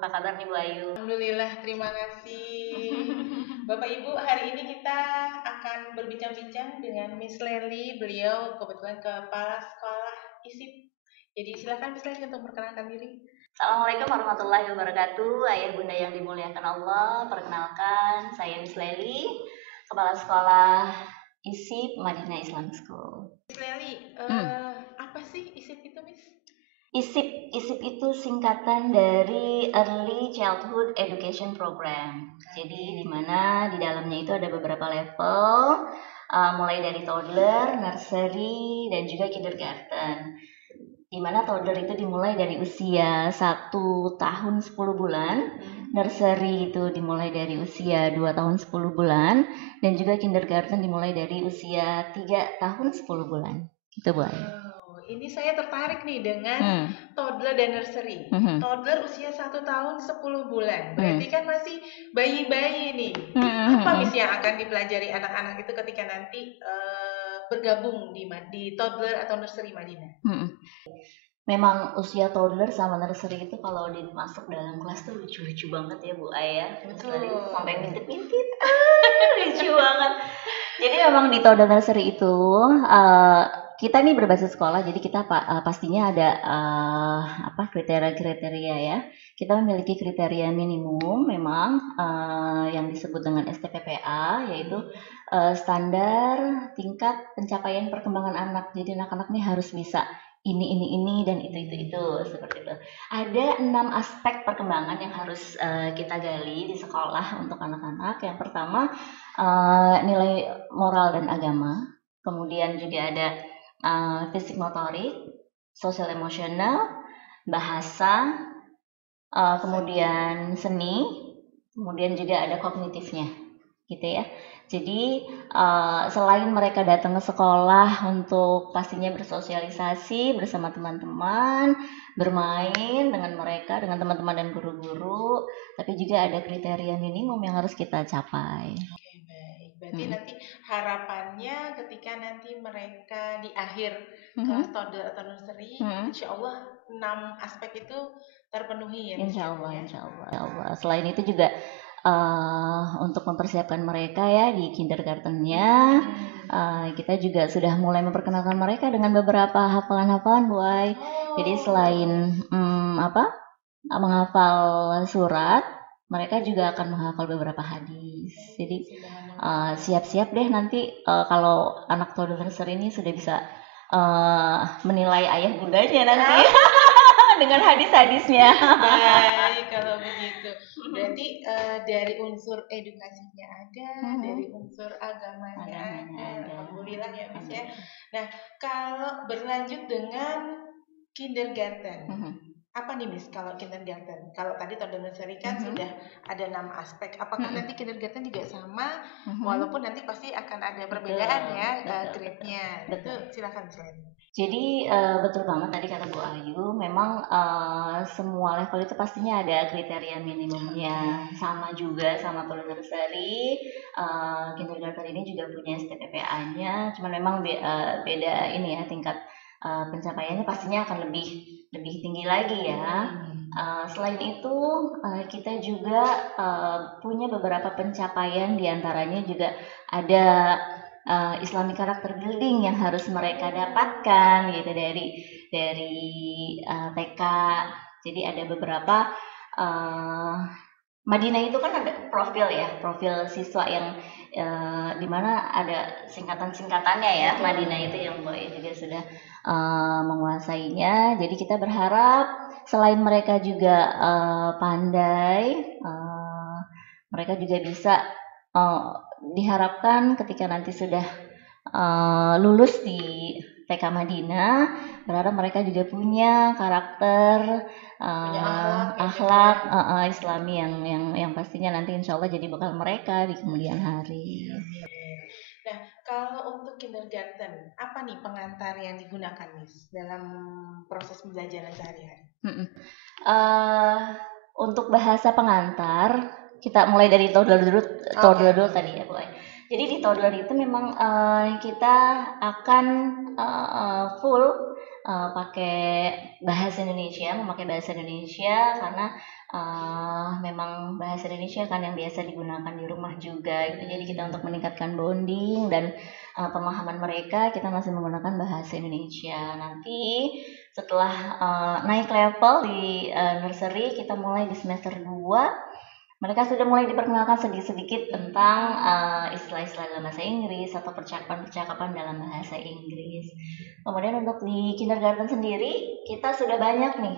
Apa kabar nih Bu Ayu? Alhamdulillah, terima kasih. Bapak Ibu, hari ini kita akan berbincang-bincang dengan Miss Lely. Beliau kebetulan kepala sekolah ISIP. Jadi silakan Miss Lely untuk memperkenalkan diri. Assalamualaikum warahmatullahi wabarakatuh. Ayah bunda yang dimuliakan Allah, perkenalkan saya Miss Lely, kepala sekolah ISIP Madinah Islamic School. Miss Lely, apa sih ISIP itu, Miss? ISIP itu singkatan dari Early Childhood Education Program. Jadi di mana di dalamnya itu ada beberapa level, mulai dari toddler, nursery, dan juga kindergarten. Di mana toddler itu dimulai dari usia 1 tahun 10 bulan, nursery itu dimulai dari usia 2 tahun 10 bulan, dan juga kindergarten dimulai dari usia 3 tahun 10 bulan. Gitu Bu Ayu. Ini saya tertarik nih dengan toddler dan nursery. Toddler usia 1 tahun 10 bulan. Berarti kan masih bayi-bayi nih. Apa Miss yang akan dipelajari anak-anak itu ketika nanti bergabung di toddler atau nursery Madinah? Memang usia toddler sama nursery itu kalau dimasuk dalam kelas tuh lucu-lucu banget ya Bu Aya. Sampai ngintip-ngintip. Lucu banget. Jadi memang di toddler nursery itu kita nih berbasis sekolah, jadi kita pastinya ada kriteria-kriteria ya. Kita memiliki kriteria minimum memang yang disebut dengan STPPA, yaitu standar tingkat pencapaian perkembangan anak. Jadi anak-anak nih harus bisa ini dan itu seperti itu. Ada 6 aspek perkembangan yang harus kita gali di sekolah untuk anak-anak. Yang pertama nilai moral dan agama, kemudian juga ada fisik motorik, sosial emosional, bahasa, kemudian seni, kemudian juga ada kognitifnya, gitu ya. Jadi selain mereka datang ke sekolah untuk pastinya bersosialisasi bersama teman-teman, bermain dengan mereka, dengan teman-teman dan guru-guru, tapi juga ada kriteria minimum yang harus kita capai. Oke, baik. Berarti nanti harapannya ketika nanti mereka di akhir kelas toddler atau nursery, insya Allah 6 aspek itu terpenuhi ya. Insya Allah. Selain itu juga untuk mempersiapkan mereka ya di kindergartennya, kita juga sudah mulai memperkenalkan mereka dengan beberapa hafalan-hafalan Bu Ay. Jadi selain menghafal surat, mereka juga akan menghafal beberapa hadis. Jadi siap-siap deh nanti kalau anak toddler ini sudah bisa menilai ayah bundanya nanti dengan hadis-hadisnya. Baik, kalau begitu. Berarti dari unsur edukasinya ada, dari unsur agamanya ada. Alhamdulillah ya Miss ya. Nah, kalau berlanjut dengan kindergarten, apa nih Miss kalau kindergarten? Kalau tadi toddler nursery kan sudah ada 6 aspek. Apakah nanti kindergarten juga sama? Walaupun nanti pasti akan ada perbedaan ya grade-nya. Itu silakan silakan. Jadi betul banget tadi kata Bu Ayu, memang semua level itu pastinya ada kriteria minimumnya. Sama juga sama toddler nursery, kindergarten ini juga punya STPPA-nya, cuman memang beda ini ya, tingkat pencapaiannya pastinya akan lebih tinggi lagi ya. Selain itu kita juga punya beberapa pencapaian, diantaranya juga ada Islamic character building yang harus mereka dapatkan gitu dari TK. Jadi ada beberapa Madinah itu kan ada profil siswa yang dimana ada singkatan-singkatannya ya. Madinah itu yang Boy juga sudah menguasainya. Jadi kita berharap selain mereka juga pandai, mereka juga bisa diharapkan ketika nanti sudah lulus di TK Madinah, berharap mereka juga punya karakter, akhlak Islami yang pastinya nanti insya Allah jadi bekal mereka di kemudian hari. Nah, kalau untuk kindergarten, apa nih pengantar yang digunakan Miss dalam proses pembelajaran sehari-hari? Untuk bahasa pengantar, kita mulai dari toddler dulu tadi ya Bu. Jadi di toddler itu memang kita akan full pakai bahasa Indonesia, memakai bahasa Indonesia karena memang bahasa Indonesia kan yang biasa digunakan di rumah juga gitu. Jadi kita untuk meningkatkan bonding dan pemahaman mereka, kita masih menggunakan bahasa Indonesia. Nanti setelah naik level di nursery, kita mulai di semester 2, mereka sudah mulai diperkenalkan sedikit-sedikit tentang istilah-istilah dalam bahasa Inggris atau percakapan-percakapan dalam bahasa Inggris. Kemudian untuk di kindergarten sendiri, kita sudah banyak nih,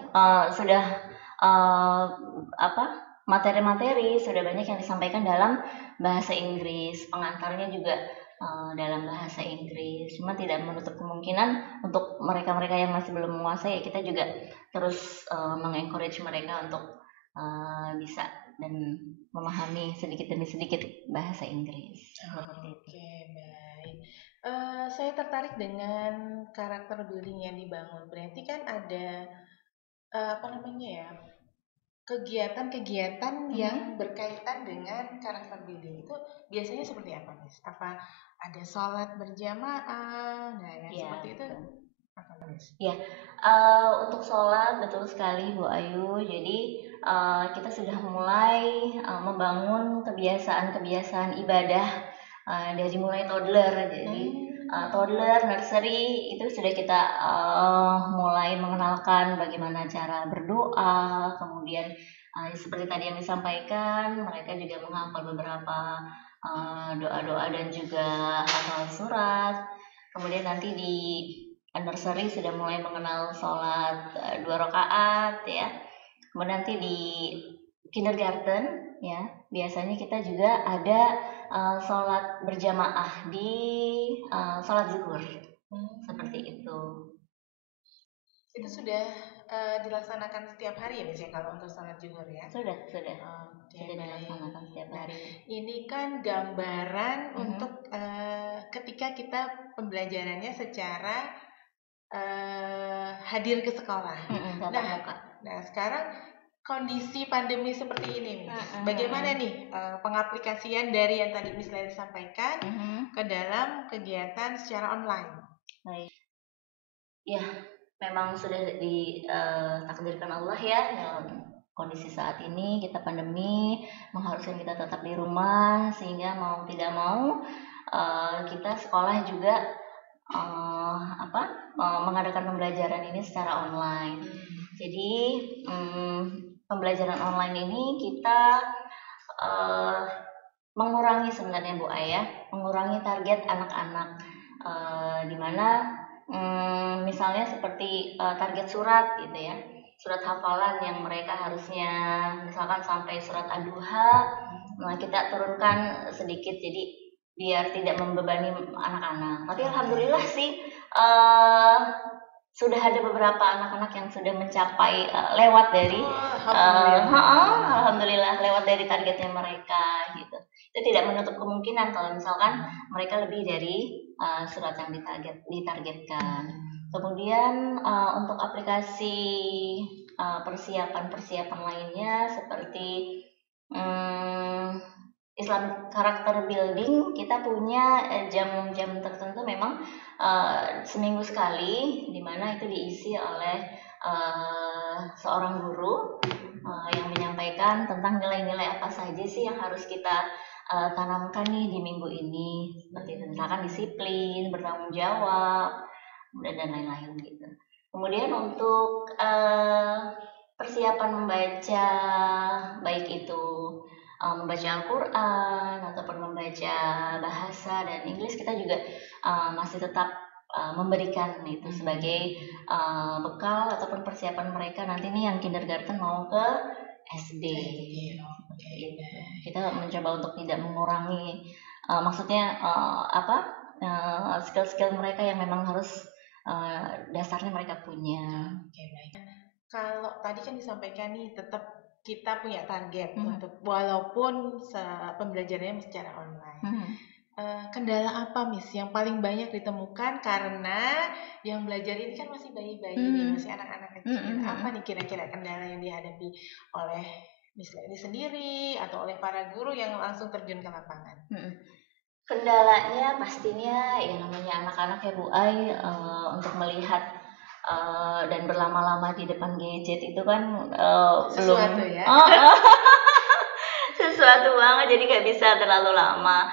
materi-materi sudah banyak yang disampaikan dalam bahasa Inggris. Pengantarnya juga dalam bahasa Inggris. Cuma tidak menutup kemungkinan untuk mereka-mereka yang masih belum menguasai, ya kita juga terus mengencourage mereka untuk bisa dan memahami sedikit demi sedikit bahasa Inggris. Oke, baik. Saya tertarik dengan karakter building yang dibangun. Berarti kan ada kegiatan-kegiatan yang berkaitan dengan karakter building itu biasanya seperti apa, Miss? Apa ada sholat berjamaah? Nah, yang seperti itu apa, Miss? Ya, untuk sholat betul sekali Bu Ayu. Jadi kita sudah mulai membangun kebiasaan-kebiasaan ibadah dari mulai toddler. Jadi toddler, nursery itu sudah kita mulai mengenalkan bagaimana cara berdoa. Kemudian seperti tadi yang disampaikan, mereka juga menghafal beberapa doa-doa dan juga hafal surat. Kemudian nanti di nursery sudah mulai mengenal sholat 2 rakaat ya. Kemudian nanti di kindergarten ya, biasanya kita juga ada sholat berjamaah di sholat zuhur. Seperti itu. Itu sudah dilaksanakan setiap hari ya, Miss, ya, kalau untuk sholat zuhur ya? Sudah. Sudah Dilaksanakan setiap hari. Ini kan gambaran untuk ketika kita pembelajarannya secara hadir ke sekolah. Nah, sekarang kondisi pandemi seperti ini, bagaimana nih pengaplikasian dari yang tadi Miss Leli sampaikan ke dalam kegiatan secara online? Baik. Ya, memang sudah ditakdirkan Allah ya, kondisi saat ini kita pandemi mengharuskan kita tetap di rumah, sehingga mau tidak mau kita sekolah juga mengadakan pembelajaran ini secara online. Jadi pembelajaran online ini kita mengurangi sebenarnya Bu Ayah, mengurangi target anak-anak, di mana misalnya seperti target surat gitu ya, surat hafalan yang mereka harusnya misalkan sampai surat Ad-Duha, nah kita turunkan sedikit jadi biar tidak membebani anak-anak. Tapi alhamdulillah sih sudah ada beberapa anak-anak yang sudah mencapai lewat dari alhamdulillah lewat dari targetnya mereka gitu. Itu tidak menutup kemungkinan kalau misalkan mereka lebih dari surat yang ditargetkan. Kemudian untuk aplikasi persiapan lainnya seperti Islamic Character Building, kita punya jam-jam tertentu memang seminggu sekali, di mana itu diisi oleh seorang guru yang menyampaikan tentang nilai-nilai apa saja sih yang harus kita tanamkan nih di minggu ini, seperti misalkan disiplin, bertanggung jawab, dan lain-lain gitu. Kemudian untuk persiapan membaca, baik itu membaca Al-Quran ataupun membaca bahasa dan Inggris, kita juga masih tetap memberikan itu sebagai bekal ataupun persiapan mereka nanti nih yang kindergarten mau ke SD. Kita mencoba untuk tidak mengurangi maksudnya skill-skill mereka yang memang harus dasarnya mereka punya. Oke, baik. Kalau tadi kan disampaikan nih tetap kita punya target untuk walaupun pembelajarannya secara online. Kendala apa, Miss, yang paling banyak ditemukan karena yang belajar ini kan masih bayi-bayi nih, masih anak-anak kecil. Apa nih kira-kira kendala yang dihadapi oleh Miss Leli sendiri atau oleh para guru yang langsung terjun ke lapangan? Kendalanya pastinya ya namanya anak-anak ya Bu Ai, untuk melihat dan berlama-lama di depan gadget itu kan Sesuatu belum ya. sesuatu banget, jadi nggak bisa terlalu lama.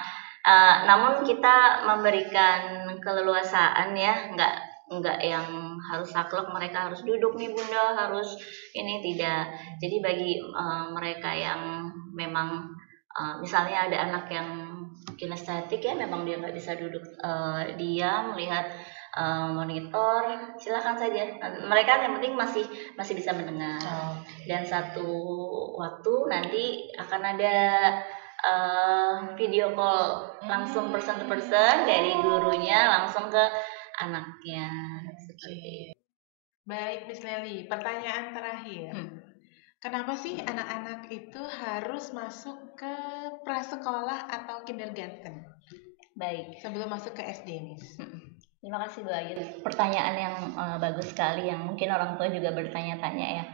Namun kita memberikan keleluasaan ya, nggak yang harus saklek mereka harus duduk nih bunda, harus ini, tidak. Jadi bagi mereka yang memang misalnya ada anak yang kinestetik ya, memang dia nggak bisa duduk diam melihat monitor, silakan saja. Mereka yang penting masih bisa mendengar. Dan satu waktu nanti akan ada video call langsung person to person dari gurunya langsung ke anaknya. Seperti itu. Baik Miss Lely, pertanyaan terakhir. Kenapa sih anak-anak itu harus masuk ke prasekolah atau kindergarten? Baik. Sebelum masuk ke SD, Miss. Terima kasih Bu Ayu. Pertanyaan yang bagus sekali, yang mungkin orang tua juga bertanya-tanya ya.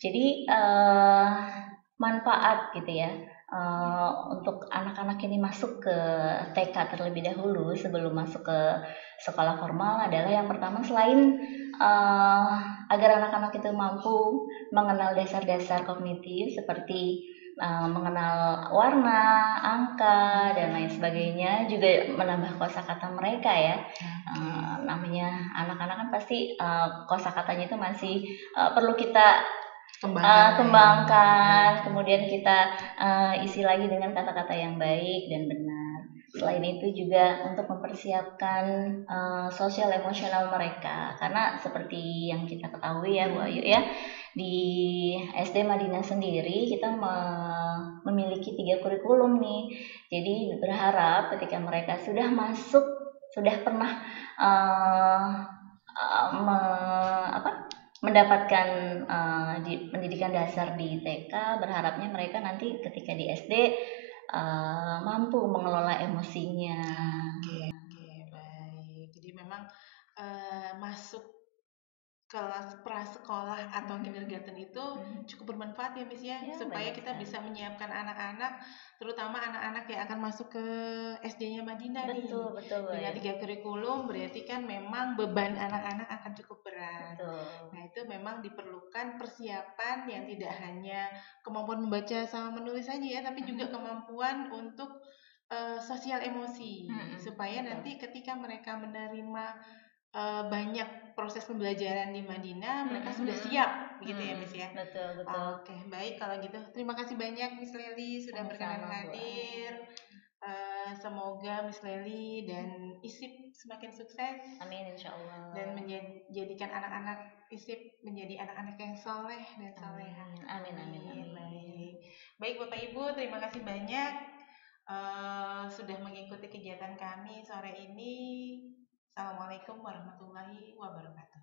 Jadi manfaat gitu ya untuk anak-anak ini masuk ke TK terlebih dahulu sebelum masuk ke sekolah formal adalah yang pertama, selain agar anak-anak itu mampu mengenal dasar-dasar kognitif seperti mengenal warna, angka, dan lain sebagainya, juga menambah kosakata mereka ya. Namanya anak-anak kan pasti kosakatanya itu masih perlu kita kembangkan, kemudian kita isi lagi dengan kata-kata yang baik dan benar. Selain itu juga untuk mempersiapkan sosial emosional mereka, karena seperti yang kita ketahui ya Bu Ayu ya, di SD Madinah sendiri kita memiliki 3 kurikulum nih. Jadi berharap ketika mereka sudah masuk, sudah pernah mendapatkan pendidikan dasar di TK, berharapnya mereka nanti ketika di SD mampu mengelola emosinya. Oke, baik. Jadi memang masuk kelas prasekolah atau kindergarten itu cukup bermanfaat ya Miss ya, supaya kita bisa menyiapkan anak-anak, terutama anak-anak yang akan masuk ke SD-nya Madinah nih. Betul. Dengan 3 kurikulum berarti kan memang beban anak-anak akan cukup berat. Betul. Nah itu memang diperlukan persiapan yang tidak hanya kemampuan membaca sama menulis saja ya, tapi juga kemampuan untuk sosial emosi, supaya nanti ketika mereka menerima banyak proses pembelajaran di Madinah, mereka sudah siap gitu ya Miss ya. Betul. Oke, baik kalau gitu. Terima kasih banyak Miss Lely sudah berkenan hadir. Semoga Miss Lely dan ISIP semakin sukses. Amin insyaallah. Dan menjadikan anak-anak ISIP menjadi anak-anak yang soleh dan soleha. Amin. Baik Bapak Ibu, terima kasih banyak sudah mengikuti kegiatan kami sore ini. Assalamualaikum warahmatullahi wabarakatuh.